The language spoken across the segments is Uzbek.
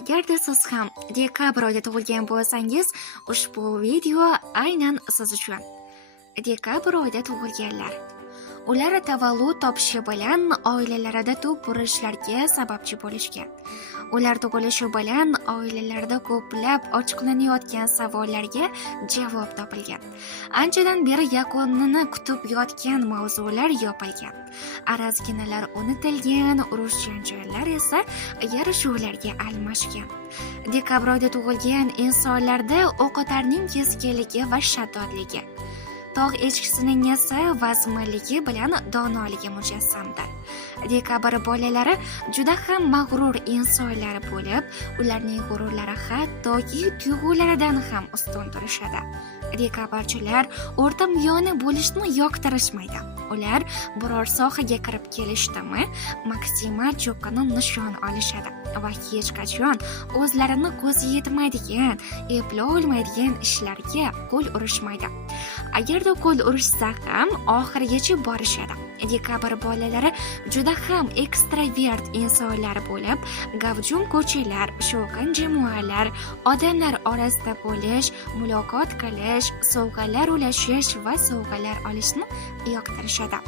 Agarda siz ham dekabr oyida tug'ilgan bo'lsangiz, ushbu video aynan siz uchun. Dekabr oyida tug'ilganlar. Ular tavallud topishi bilan oilalarida to'p-urushlarga sababchi bo'lishgan. Ular tug'ilishi bilan oilalarda ko'plab ochiqlanayotgan savollarga javob topilgan. Anchadan beri yakunini kutib yotgan mavzular yopilgan. Arazginalar unutilgan, urush janjallar esa yarashuvlarga almashgan. Dekabr oyida tug'ilgan insonlarda o'qotarning keskinligi va shaddodligi, tog' echkisining esa vazminligi bilan donoligi mujassamdir. Dekabr bolalari juda ham mag'rur insonlar bo'lib, ularning g'ururlari hattoki tuyg'ularidan ham ustun turishadi. Dekabrchilar o'rta miyoni bo'lishni yoqtirishmaydi. Ular biror sohaga kirib kelishdimi, maksimal cho'qqini nishon olishadi va hech qachon o'zlarini ko'zi yetmaydigan, eplay olmaydigan ishlarga qo'l urishmaydi. Agarda qo'l urishsa ham oxirigacha borishadi. Dekabr bolalari juda ham ekstravert insonlar bo'lib, gavjum ko'chalar, shovqin jamoalar, odamlar orasida bo'lish, muloqot qilish, sovg'alar ulashish va sovg'alar olishni yoqtirishadi.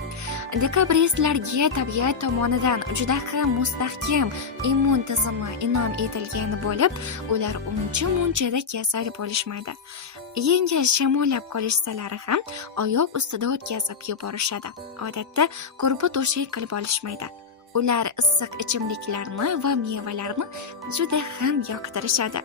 Dekabristlarga tabiat tomonidan juda ham mustahkam immun tizimi inom etilgan bo'lib, ular uncha-munchada kasal bo'lishmaydi. Yengil shamollab qolishsalari ham oyoq ustida o'tkazib yuborishadi. Odatda ko'rpa to'shak qilib olishmaydi. Ular issiq ichimliklarni va mevalarni juda ham yoqtirishadi.